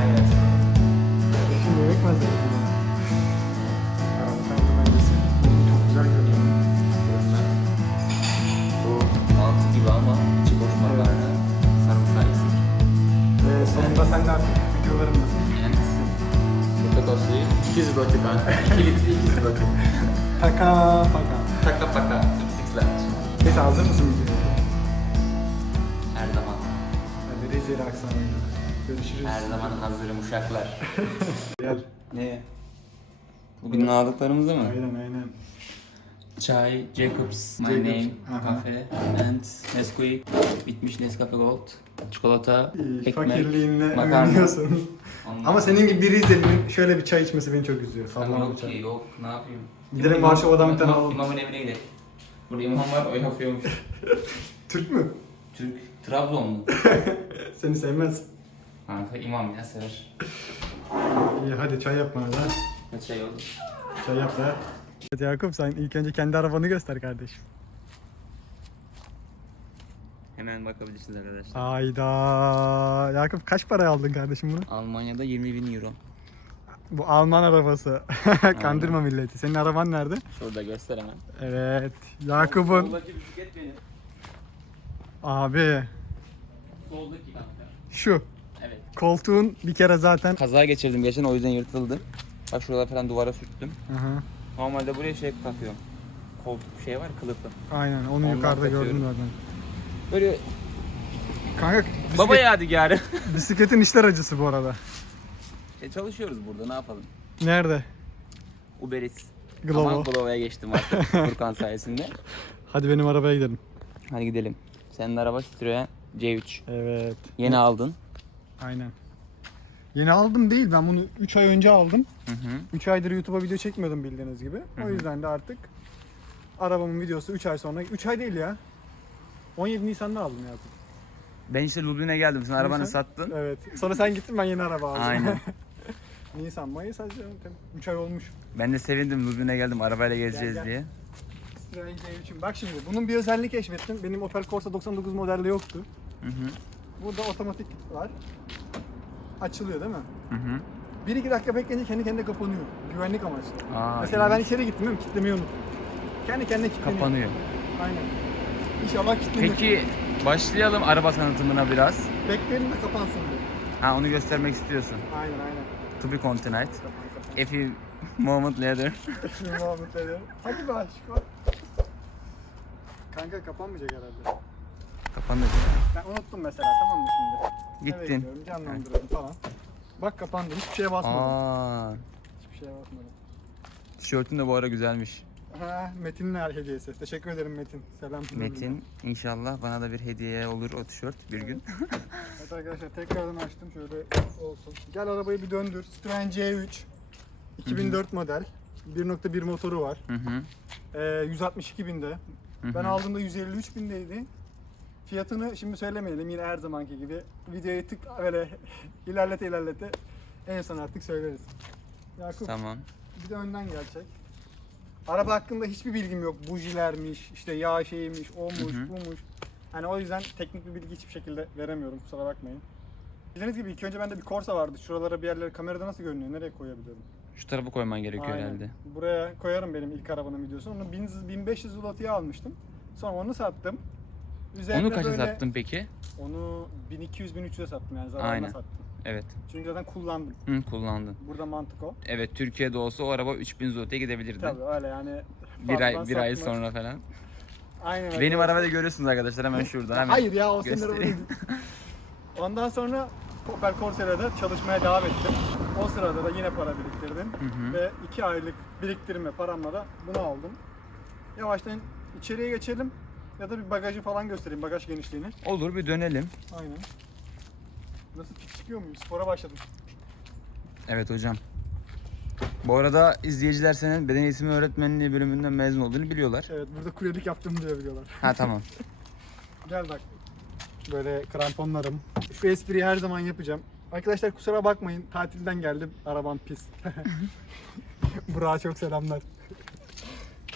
Aynen. Kardeşim yemek malzemesi. Araba tanıtım öncesi. Çok güzel görünüyor. Fırında. Bu mantı gibi ama içi boş makarna. Sarımsağı eksik. Ve sonunda sen de artık videolarındasın. And portakal suyu 2 zloty kanka. 2 litre 2 zloty. Paka paka. Taka paka. Large. Neyse hazır mısın videoya? Her zaman. Hadi Rize'li aksanıyla. Görüşürüz. Her zaman hazırım uşaklar. Gel. Ne? Bugün aldıklarımızı mı? Aynen aynen. Çay, Jacobs, My Jacobs, Name, aha. Cafe, and Nesquik, bitmiş Nescafe Gold, çikolata, İyi, ekmek, fakirliğinle makarna. övünüyorsun. Ondan- Ama senin gibi bir Rize'nin şöyle bir çay içmesi beni çok üzüyor. Tamam, Sallama yok bir çay. ki yok ne yapayım? Gidelim İmam- Varşova'dan bir tane İmam- alalım. İmamın evine gidelim. Burada imam var o yapıyormuş. Türk mü? Türk, Trabzonlu. Seni sevmez. Kanka imam ya sever. İyi hadi çay yap bana da. Ne çay oldu? Çay yap da. Evet Yakup sen ilk önce kendi arabanı göster kardeşim. Hemen bakabilirsiniz arkadaşlar. Ayda. Yakup kaç paraya aldın kardeşim bunu? Almanya'da 20 bin euro. Bu Alman arabası. Kandırma milleti. Senin araban nerede? Şurada göster hemen. Evet. Yakup'un. Soldaki bisiklet benim. Abi. Soldaki kanka. Şu. Evet. Koltuğun bir kere zaten. Kaza geçirdim geçen o yüzden yırtıldı. Bak şuralar falan duvara sürttüm. Aha, Normalde buraya şey takıyorum. Koltuk şey var kılıfı. aynen onu Ondan yukarıda gördüm zaten. Böyle Kanka bisiklet, baba yadigarı. bisikletin işler acısı bu arada. e çalışıyoruz burada ne yapalım. Nerede? Uberis. Glovo. Ama Glovo'ya geçtim artık Furkan sayesinde. Hadi benim arabaya gidelim. Hadi gidelim. Senin araba Citroen C3. Evet. Yeni aldın. Aynen. Yeni aldım değil ben bunu 3 ay önce aldım. Hı hı. 3 aydır YouTube'a video çekmiyordum bildiğiniz gibi. Hı O hı. yüzden de artık arabamın videosu 3 ay sonra 3 ay değil ya. 17 Nisan'da aldım ya. Ben işte Lublin'e geldim. Sen arabanı Nisan? sattın. Evet. Sonra sen gittin ben yeni araba aldım. Aynen. Nisan, Mayıs, Haziran, 3 ay olmuş. Ben de sevindim Lublin'e geldim arabayla gezeceğiz gel. diye. Citroen C3'üm. Bak şimdi bunun bir özelliğini keşfettim. Benim Opel Corsa 99 modelde yoktu. Hı hı. Burada otomatik var. Açılıyor değil mi? Hı hı. 1-2 dakika bekleyince kendi kendine kapanıyor. Güvenlik amaçlı. Aa, Mesela ben iyiymiş. içeri gittim değil mi? Kitlemeyi unuttum. Kendi kendine kilitleniyor. kapanıyor. Aynen. İnşallah kilitlenir. Peki başlayalım araba tanıtımına biraz. Bekleyelim de kapansın diye. Ha onu göstermek istiyorsun. Aynen aynen. To be continued. A few moment later. Muhammed veriyor. Hadi be aşkım. Kanka kapanmayacak herhalde. Kapanır. Ben unuttum mesela tamam mı şimdi? Gittin. gidiyorum, canlandırıyorum falan. Bak kapandı. Hiçbir şeye basmadım. Aa, Hiçbir şeye basmadım. tişörtün de bu ara güzelmiş. Ha, Metin'in her hediyesi. Teşekkür ederim Metin. Selam. Metin inşallah bana da bir hediye olur o tişört bir gün. Evet arkadaşlar tekrardan açtım şöyle olsun. Gel arabayı bir döndür. Citroen C3. 2004 model. 1.1 motoru var. Hı hı. Ee, 162 binde. hı Ben hı. aldığımda 153 bindeydi. Fiyatını şimdi söylemeyelim yine her zamanki gibi. Videoyu tık böyle ilerlete ilerlete en son artık söyleriz. Yakup Tamam. bir de önden gelecek. Araba hakkında hiçbir bilgim yok. Bujilermiş, işte yağ şeymiş, olmuş, Hı hı. bumuş. Hani o yüzden teknik bir bilgi hiçbir şekilde veremiyorum kusura bakmayın. Bildiğiniz gibi ilk önce bende bir Corsa vardı. Şuralara bir yerlere kamerada nasıl görünüyor? Nereye koyabiliyorum? Şu tarafa koyman gerekiyor Aynen. herhalde. Buraya koyarım benim ilk arabanın videosunu. Onu 1000 1500 zloty'ye almıştım. Sonra onu sattım. Üzerine Onu kaça böyle- sattın peki? Onu 1200-1300'e sattım yani zararına Aynen. sattım. Evet. Çünkü zaten kullandım. Hı, kullandın. Burada mantık o. Evet Türkiye'de olsa o araba 3000 zloty'ye gidebilirdi. Tabii öyle yani. Bir ay bir ay satmak. sonra falan. Aynen öyle. Benim arabayı da görüyorsunuz arkadaşlar hemen şurada. Hemen. Hayır ya o senin araba göstereyim. değil. Ondan sonra Opel Corsa'da da çalışmaya devam ettim. O sırada da yine para biriktirdim. Hı hı. Ve 2 aylık biriktirme paramla da bunu aldım. Yavaştan içeriye geçelim. Ya da bir bagajı falan göstereyim, bagaj genişliğini. Olur bir dönelim. Aynen. Nasıl pik çıkıyor muyum? Spora başladım. Evet hocam. Bu arada izleyiciler senin beden eğitimi öğretmenliği bölümünden mezun olduğunu biliyorlar. Evet, burada kuryelik yaptım diye biliyorlar. Ha tamam. Gel bak. Böyle kramponlarım. Şu espriyi her zaman yapacağım. Arkadaşlar kusura bakmayın. Tatilden geldim. Arabam pis. Burak'a çok selamlar.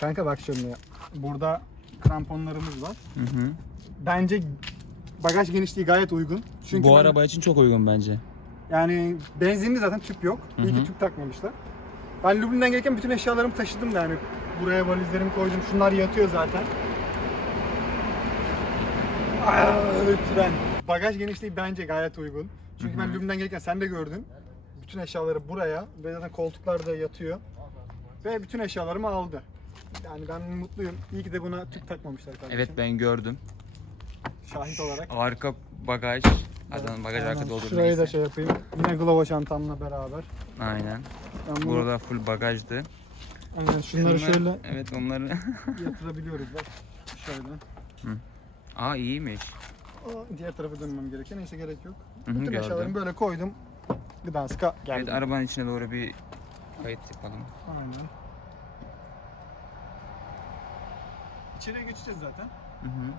Kanka bak şimdi. Burada kramponlarımız var. Hı hı. Bence bagaj genişliği gayet uygun. Çünkü Bu ben- araba için çok uygun bence. Yani benzinli zaten tüp yok. İyi Hı ki hı. tüp takmamışlar. Ben Lublin'den gelirken bütün eşyalarımı taşıdım da yani. Buraya valizlerimi koydum. Şunlar yatıyor zaten. Aa, tren. Bagaj genişliği bence gayet uygun. Çünkü ben. Lublin'den gelirken sen de gördün. Bütün eşyaları buraya ve zaten koltuklar da yatıyor. Ve bütün eşyalarımı aldı. Yani ben mutluyum. İyi ki de buna tüp takmamışlar kardeşim. Evet ben gördüm. Şahit olarak. Arka bagaj. Adam bagaj arkada olur Şurayı da neyse. şey yapayım. Yine Glovo çantamla beraber. Aynen. Ben bunu, Burada full bagajdı. aynen şunları Şunlar- şöyle Evet onları. yatırabiliyoruz bak. Şöyle. Aa iyiymiş. Aa, Diğer tarafa dönmem gerekiyor. Neyse gerek yok. Hı hı, Bütün gördüm. eşyalarımı böyle koydum. Gdansk'a geldim. Evet arabanın içine doğru bir kayıt yapalım. Aynen. İçeriye geçeceğiz zaten. Hı hı.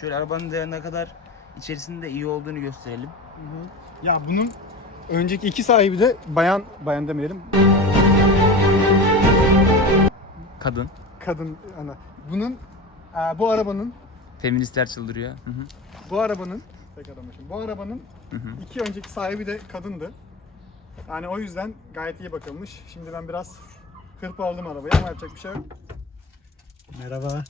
Şöyle arabanın da ne kadar içerisinde iyi olduğunu gösterelim. Ya bunun önceki iki sahibi de bayan, bayan demeyelim. Kadın. Kadın ana. Bunun e, bu arabanın Feministler çıldırıyor. Hı hı. bu arabanın tek adam başım. Bu arabanın Hı hı. iki önceki sahibi de kadındı. Yani o yüzden gayet iyi bakılmış. Şimdi ben biraz hırpaladım arabayı ama yapacak bir şey yok. Merhaba.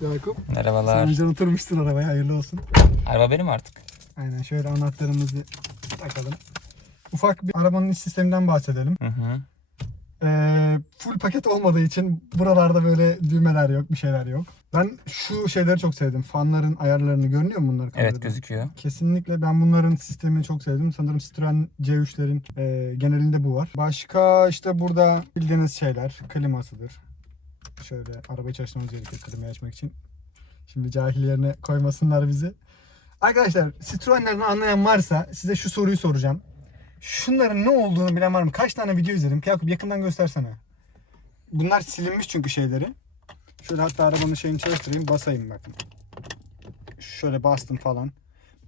Yakup. Sen Merhabalar. önce oturmuşsun arabaya hayırlı olsun. Araba benim artık. Aynen şöyle anahtarımızı takalım. Ufak bir arabanın iç sisteminden bahsedelim. Hı hı. Ee, full paket olmadığı için buralarda böyle düğmeler yok, bir şeyler yok. Ben şu şeyleri çok sevdim. Fanların ayarlarını görünüyor mu bunları? kamerada? Evet gözüküyor. Kesinlikle ben bunların sistemini çok sevdim. Sanırım Citroen C3'lerin e, genelinde bu var. Başka işte burada bildiğiniz şeyler. Klimasıdır. Şöyle arabayı çalıştırmamız gerekiyor klimayı açmak için. Şimdi cahil yerine koymasınlar bizi. Arkadaşlar Citroen'lerden anlayan varsa size şu soruyu soracağım. Şunların ne olduğunu bilen var mı? Kaç tane video izledim? Yakup yakından göstersene. Bunlar silinmiş çünkü şeyleri. Şöyle hatta arabanın şeyini çalıştırayım basayım bakın. Şöyle bastım falan.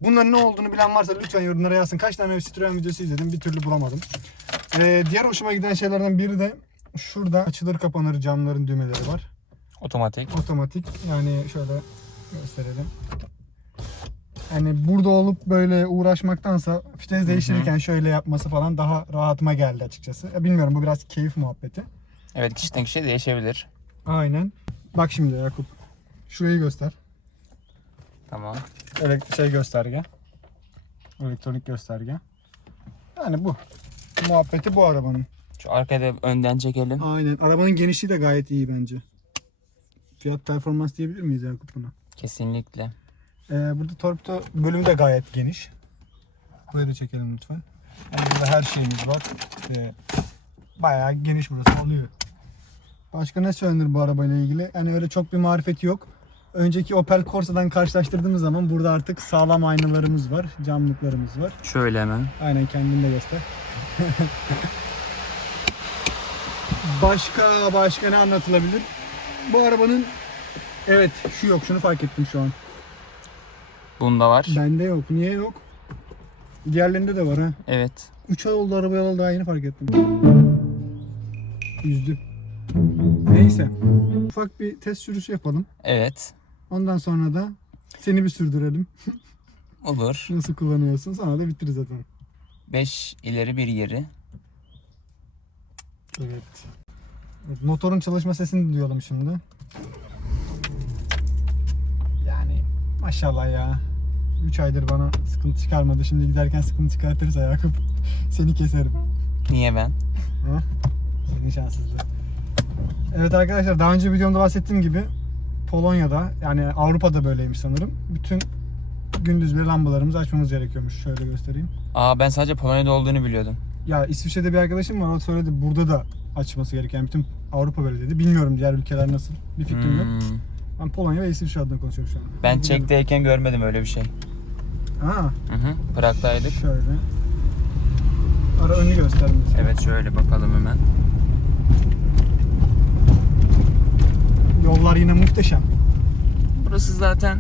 Bunların ne olduğunu bilen varsa lütfen yorumlara yazsın. Kaç tane Citroen videosu izledim bir türlü bulamadım. Ee, diğer hoşuma giden şeylerden biri de şurada açılır kapanır camların düğmeleri var. Otomatik. Otomatik yani şöyle gösterelim. Yani burada olup böyle uğraşmaktansa vites değiştirirken şöyle yapması falan daha rahatıma geldi açıkçası. Ya bilmiyorum bu biraz keyif muhabbeti. Evet kişiden kişiye değişebilir. Aynen. Bak şimdi Yakup. Şurayı göster. Tamam. Elek şey gösterge. Elektronik gösterge. Yani bu. Muhabbeti bu arabanın. Şu arkaya da önden çekelim. Aynen. Arabanın genişliği de gayet iyi bence. Fiyat performans diyebilir miyiz Yakup buna? Kesinlikle. Ee, burada torpido bölümü de gayet geniş. Burayı da çekelim lütfen. Yani burada her şeyimiz var. İşte bayağı geniş burası oluyor. Başka ne söylenir bu arabayla ilgili? Yani öyle çok bir marifeti yok. Önceki Opel Corsa'dan karşılaştırdığımız zaman burada artık sağlam aynalarımız var, camlıklarımız var. Şöyle hemen. Aynen kendin de göster. başka başka ne anlatılabilir? Bu arabanın evet şu yok şunu fark ettim şu an. Bunda var. Bende yok. Niye yok? Diğerlerinde de var ha. Evet. 3 ay oldu arabaya alalı daha yeni fark ettim. Üzdü. Neyse. Ufak bir test sürüşü yapalım. Evet. Ondan sonra da seni bir sürdürelim. Olur. Nasıl kullanıyorsun? Sonra da bitiririz zaten. 5 ileri bir geri. Evet. Motorun çalışma sesini duyalım şimdi. Yani maşallah ya. 3 aydır bana sıkıntı çıkarmadı. Şimdi giderken sıkıntı çıkartırsa Yakup seni keserim. Niye ben? Ha? Senin şanssızlığı. Evet arkadaşlar daha önce videomda bahsettiğim gibi Polonya'da yani Avrupa'da böyleymiş sanırım. Bütün gündüz bir lambalarımızı açmamız gerekiyormuş. Şöyle göstereyim. Aa ben sadece Polonya'da olduğunu biliyordum. Ya İsviçre'de bir arkadaşım var o söyledi burada da açması gereken bütün Avrupa böyle dedi. Bilmiyorum diğer ülkeler nasıl bir fikrim yok. Hmm. Ben Polonya ve İsviçre adına konuşuyorum şu an. Ben. Çek'teyken görmedim öyle bir şey. Ha Hı hı. Prag'daydık. şöyle. Ara önünü göster. Evet şöyle bakalım hemen. Yollar yine muhteşem. Burası zaten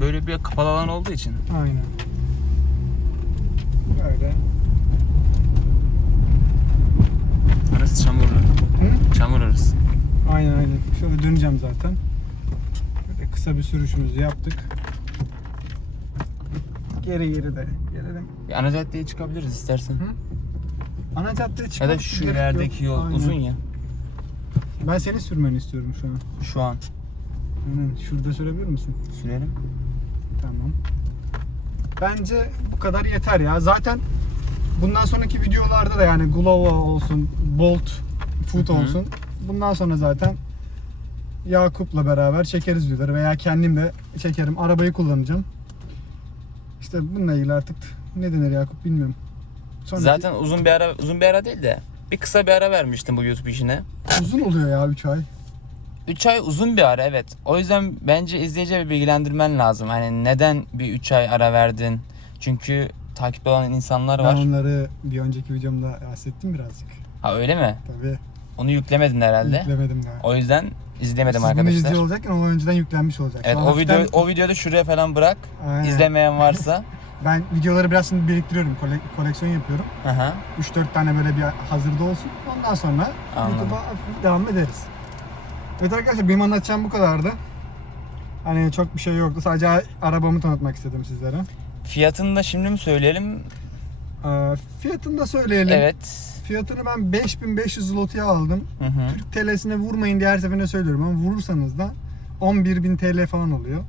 böyle bir kapalı alan olduğu için. Aynen. Böyle. Burası çamurlu. Hı? Çamur arası. Aynen aynen. Şöyle döneceğim zaten. Böyle kısa bir sürüşümüzü yaptık. Geri geri de gelelim. Bir ana caddeye çıkabiliriz istersen. Hı? Ana caddeye Ya çıkmak da şu gerek ilerideki yok. yol Aynen. uzun ya. Ben seni sürmeni istiyorum şu an. Şu an. Aynen. Şurada sürebilir misin? Sürelim. Tamam. Bence bu kadar yeter ya. Zaten bundan sonraki videolarda da yani Glovo olsun, Bolt, Food Hı hı. olsun. Bundan sonra zaten Yakup'la beraber çekeriz videoları veya kendim de çekerim. Arabayı kullanacağım. İşte bununla ilgili artık ne denir Yakup bilmiyorum. Sonraki- Zaten uzun bir ara uzun bir ara değil de bir kısa bir ara vermiştim bu YouTube işine. uzun oluyor ya 3 ay. 3 ay uzun bir ara evet. O yüzden bence izleyiciye bir bilgilendirmen lazım. Hani neden bir 3 ay ara verdin? Çünkü takipte olan insanlar Ben var. onları bir önceki videomda bahsettim birazcık. Ha öyle mi? Tabii. Onu yüklemedin herhalde. Yüklemedim daha. O yüzden izlemedim Siz bunu arkadaşlar. izliyor olacakken o önceden yüklenmiş olacak. Evet Şu o video hafiften- o videoda şuraya falan bırak. Aynen. İzlemeyen varsa. Ben videoları biraz şimdi biriktiriyorum. Kole- koleksiyon yapıyorum. Hı hı. 3-4 tane böyle bir hazırda olsun. Ondan sonra. YouTube'a devam ederiz. Evet arkadaşlar benim anlatacağım bu kadardı. Hani çok bir şey yoktu. Sadece arabamı tanıtmak istedim sizlere. Fiyatını da şimdi mi söyleyelim? Ee, fiyatını da söyleyelim. Evet. Fiyatını ben 5500 zloty'ye aldım. Hı hı. Türk TL'sine vurmayın diye her seferinde söylüyorum ama vurursanız da 11.000 TL falan oluyor.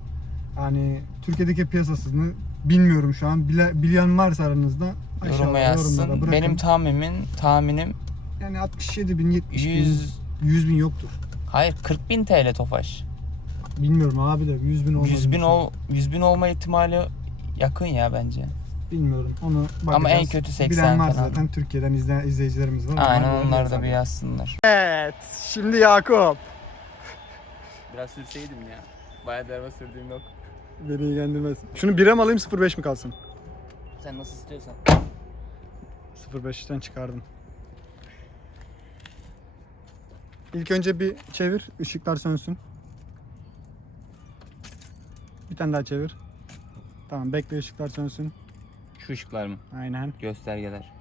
Yani Türkiye'deki piyasasını bilmiyorum şu an. Bile, bilen varsa aranızda aşağıda Yoruma yazsın. bırakın. Benim tahminim tahminim yani 67 bin, 70 bin, 100 100 bin yoktur. hayır 40 bin TL Tofaş. Bilmiyorum abi de 100 bin olmaz. 100 bin ol 100 bin olma ihtimali yakın ya bence. Bilmiyorum onu bakacağız. Ama en kötü 80 Bilen var falan. zaten Türkiye'den izleyen izleyicilerimiz var. Aynen Onlar onlar da bir yazsınlar. Evet şimdi Yakup. Biraz sürseydim ya. Bayağı derba sürdüğüm yok. Beni ilgilendirmez. Şunu 1'e mi alayım 0.5 mi kalsın? Sen nasıl istiyorsan. 0.5'ten çıkardım. İlk önce bir çevir, ışıklar sönsün. Bir tane daha çevir. Tamam, bekle ışıklar sönsün. Şu ışıklar mı? Aynen. Göstergeler.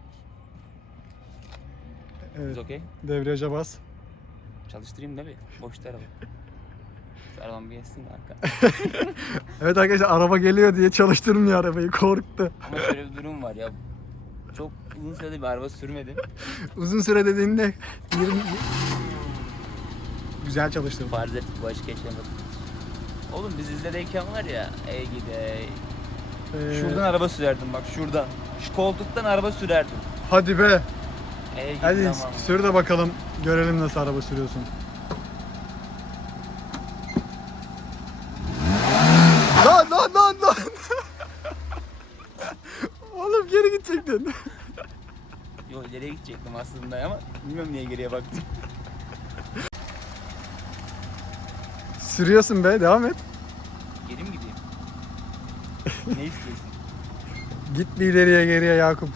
Evet, Biz okey. debriyaja bas. Çalıştırayım da bir. Boşta araba. Arabam bir geçsin de arka. Evet arkadaşlar araba geliyor diye çalıştırmıyor arabayı, korktu. Ama şöyle bir durum var ya. Çok uzun süredir bir araba sürmedim. Uzun süre dediğinde 20... Güzel çalıştırdı. Farz et aşkı yaşamadım. Oğlum biz izledeyken var ya ey gidey. Ee, Şuradan araba sürerdim bak şuradan. Şu koltuktan araba sürerdim. Hadi be. Gidi Hadi tamam. sür de bakalım. Görelim nasıl araba sürüyorsun. Lan lan lan lan. Oğlum geri gidecektin. Yo ileriye gidecektim aslında ama bilmiyorum niye geriye baktım. Sürüyorsun be devam et. Ne istiyorsun? Git bir ileriye geriye Yakup.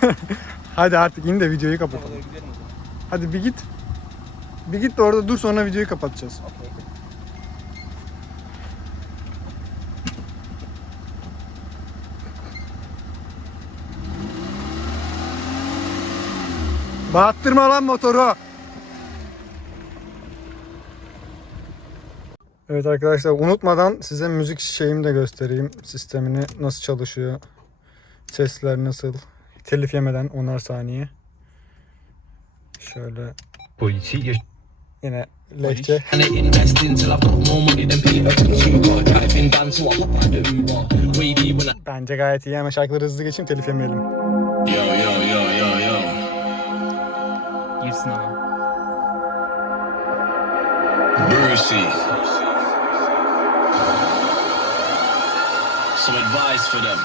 Hadi artık in de videoyu kapatalım. Hadi bir git. Bir git de orada dur sonra videoyu kapatacağız. Okey. Bağıttırma lan motoru. Evet arkadaşlar unutmadan size müzik şeyimi de göstereyim. Sistemini nasıl çalışıyor. Sesler nasıl. Telif yemeden 10'ar saniye. Şöyle yine lehçe. Bence gayet iyi ama şarkıları hızlı geçeyim telif yemeyelim. Yo, yo, yo, yo, yo. Girsin ama. Brucey. Some advice for them.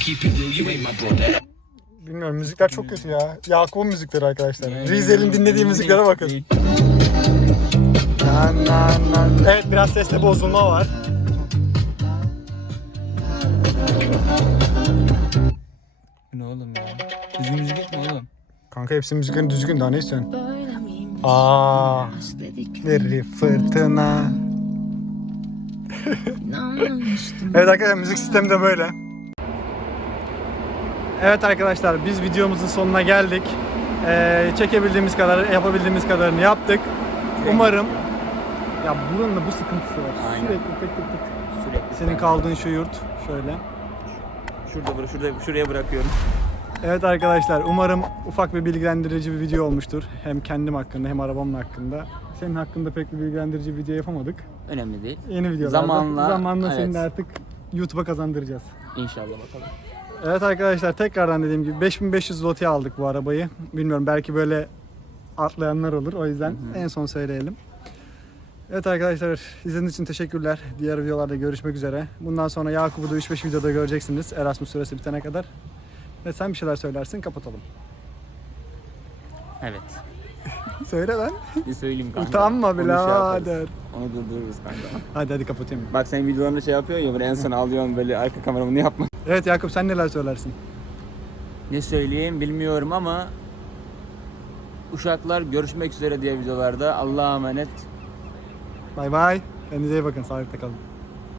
Keep it real, you ain't my brother. Bilmiyorum müzikler çok kötü ya. Yakup'un müzikleri arkadaşlar. Rizel'in dinlediği müziklere bakın. Na, na, na. Evet biraz seste bozulma var. Ne oğlum ya? Bizim müzik yok mu oğlum? Kanka hepsi müziklerin düzgün daha ne istiyorsun? Aa, deri fırtına. evet arkadaşlar müzik sistemi de böyle. Evet arkadaşlar biz videomuzun sonuna geldik. Ee, çekebildiğimiz kadar, yapabildiğimiz kadarını yaptık. Umarım ya buranın da bu sıkıntısı var. Aynen. Sürekli tık tık tık. Sürekli. Senin kaldığın şu yurt şöyle. Şurada, şurada, şuraya bırakıyorum. Evet arkadaşlar umarım ufak bir bilgilendirici bir video olmuştur. Hem kendim hakkında hem arabamın hakkında. Senin hakkında pek bir bilgilendirici bir video yapamadık. Önemli değil. Yeni videolarda. Zamanla, Zamanla seni evet. de artık YouTube'a kazandıracağız. İnşallah bakalım. Evet arkadaşlar tekrardan dediğim gibi 5500 zloty aldık bu arabayı. Bilmiyorum belki böyle atlayanlar olur o yüzden en son söyleyelim. Evet arkadaşlar izlediğiniz için teşekkürler. Diğer videolarda görüşmek üzere. Bundan sonra Yakup'u da 3-5 videoda göreceksiniz Erasmus süresi bitene kadar. Ve sen bir şeyler söylersin kapatalım. Evet. Söyle lan. Bir söyleyeyim kanka. Utanma Onu şey birader. yaparız. Onu durdururuz kanka. Hadi hadi kapatayım. Bak sen videolarında şey yapıyor ya böyle en son alıyorsun böyle arka kameramını yapma. Evet Yakup sen neler söylersin? Ne söyleyeyim bilmiyorum ama Uşaklar görüşmek üzere diye videolarda Allah'a emanet. Bay bay. Kendinize iyi bakın. Sağlıkla kalın.